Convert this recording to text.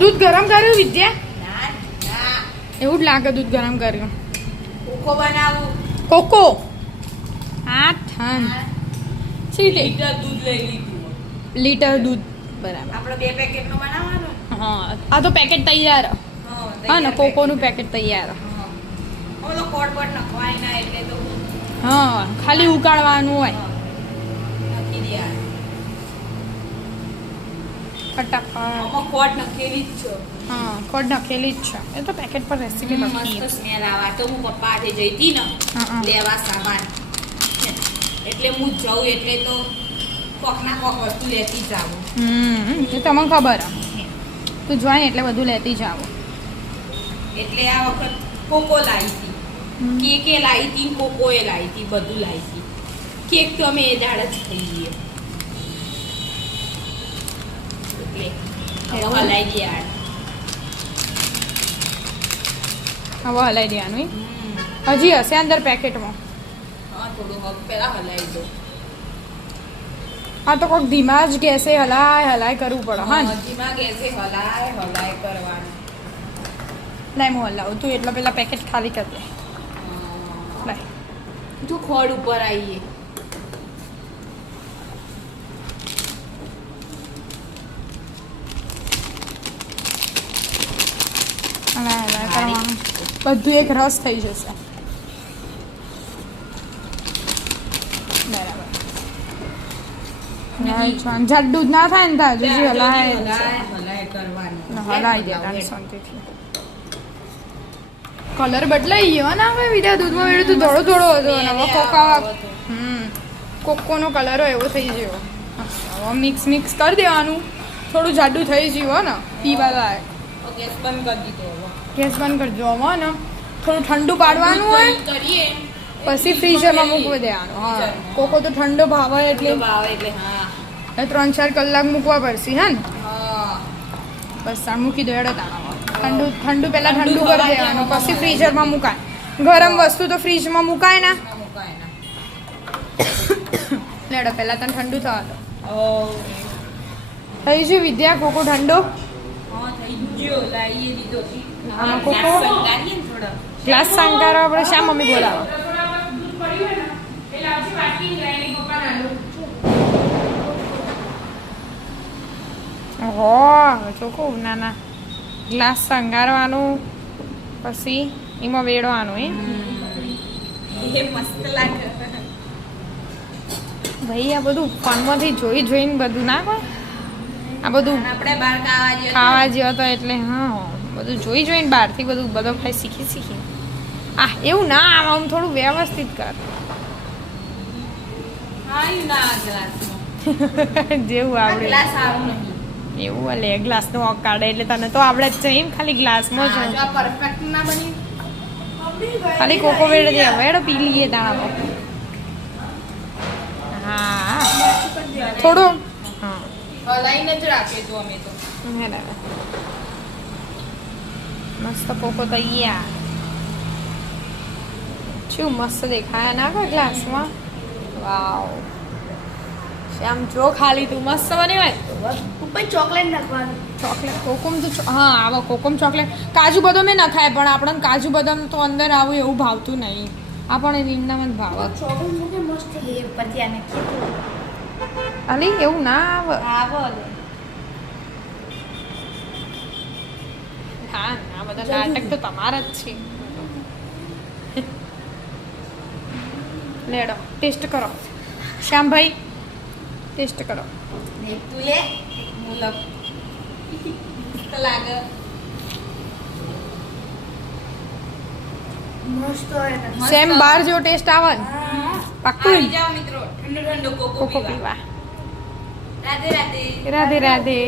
દૂધ ગરમ કર્યું વિદ્યા? ના ના. એવું જ લાગે દૂધ ગરમ કર્યું. કોકો બનાવું? કોકો? હા. થન સી લીટર દૂધ લઈ લીધું. લીટર દૂધ બરાબર. આપણે બે પેકેટનું બનાવવાનું? હા આ તો પેકેટ તૈયાર. હા ને ને કોકોનું પેકેટ તૈયાર. ના હા ખાલી ઉકાળવાનું હોય નખી દે આ. ફટાફટ આમાં નખેલી જ છે. હા કોડ નખેલી જ છે. એ તો પેકેટ પર રેસીપી લખી મસ્ત સ્મેલ આવા. તો હું પપ્પા જઈ હતી ને. લેવા સામાન. એટલે હું જઉં એટલે તો કોક ના કોક વસ્તુ લેતી જ આવું. હમ એ તમને ખબર. તું જોઈ એટલે બધું લેતી જાવ એટલે આ વખત કોકો લાવી હતી કેકે લાવી હતી કોકો એ લાવી હતી બધું લાવી હતી કેક તો અમે એ દાડ જ ખાઈએ. હવે હલાઈ દઈએ યાર હવે હલાઈ દેવાનું હજી હશે અંદર પેકેટમાં હા થોડું હવે હલાવી દો. હા તો કોઈક ધીમા જ ગેસે હલાય હલાય કરવું પડે હા ધીમા ગેસે હલાય હલાય કરવાનું. લાય હું હલાવું. તું એટલા પેલા પેકેટ ખાલી કરી દે. લાય તું ખોડ ઉપર આવીએ હલાય હલાય કરવાનું બધું એક રસ થઈ જશે બરાબર જાડું ના થાય ને તા હજુ હલાય શાંતિથી કલર બદલાઈ ગયો ને હવે બીજા દૂધમાં વેડું તું થોડો થોડો હતો અને હવે કોકા હમ કોકોનો કલર હોય એવો થઈ ગયો હવે મિક્સ મિક્સ કરી દેવાનું થોડું જાડું થઈ ગયું હો ને પીવા લાયક ગેસ બંધ કરી દીધો ગેસ બંધ કરજો હવે ને. થોડું ઠંડુ પાડવાનું હોય. કરીએ. પછી ફ્રીઝરમાં મૂકવી દેવાનું હા. કોકો તો ઠંડો ભાવે એટલે. ભાવે એટલે હા. એ ત્રણ ચાર કલાક મૂકવા પડશે હે ને. બસ આ મૂકી દો એડો ઠંડુ ઠંડુ પહેલાં ઠંડુ કરી દેવાનું. પછી ફ્રીઝરમાં મુકાય. ગરમ વસ્તુ તો ફ્રીજમાં મુકાય ને. એડો પહેલાં લેડો પહેલા તને ઠંડુ થવા દો. થઈ ગયું વિદ્યા કોકો ઠંડો? ગ્લાસ સાંકારો આપણે શા મમ્મી બોલાવો? હો ચોખ્ખું ના ના ગ્લાસ સંગારવાનું પછી એમાં વેડવાનું એ મસ્ત લાગે. ભાઈ આ બધું ફોનમાંથી જોઈ જોઈને બધું ના કોઈ આ બધું આપણે બહાર ખાવા જેવો તો એટલે હા બધું જોઈ જોઈને બહારથી બધું બધો ખાઈ શીખી શીખી. આ એવું ના આમ આમ થોડું વ્યવસ્થિત કર. ના જેવું આવડે. ગ્લાસ એવું અલે ગ્લાસનો ઓક કાઢે એટલે તને તો આપણે જઈને ખાલી ગ્લાસમાં નો જ પરફેક્ટ ના બની. ખાલી કોકો વેડ દે વેડ પી લઈએ દાણા હા. થોડો હલાઈને જ રાખે તો અમે તો. બરાબર. મસ્ત કોકો તૈયાર. શું મસ્ત દેખાય ના કોઈ ગ્લાસમાં વાવ શ્યામ જો ખાલી તું મસ્ત બની હોય. ઉપર ચોકલેટ નાખવાનું. ચોકલેટ કોકમ તો હા આવા કોકમ ચોકલેટ. કાજુ બદામ એ નખાય પણ આપણને કાજુ બદામ તો અંદર આવું એવું ભાવતું નહીં. આપણે નિમનામાં જ ભાવે. ચોકલેટ મૂકે મસ્ત એ ઉપરથી આને કીધું. અલી એવું ના આવે હા બોલો હા આ બધા નાટક તો તમારા જ છે લેડો ટેસ્ટ કરો. શ્યામભાઈ ટેસ્ટ કરો. તું લે મુલક લાગે. સેમ બાર જો ટેસ્ટ આવે. પાક્કું મિત્રો. ઠંડો ઠંડો કોકો પીવા. રાધે રાધે રાધે રાધે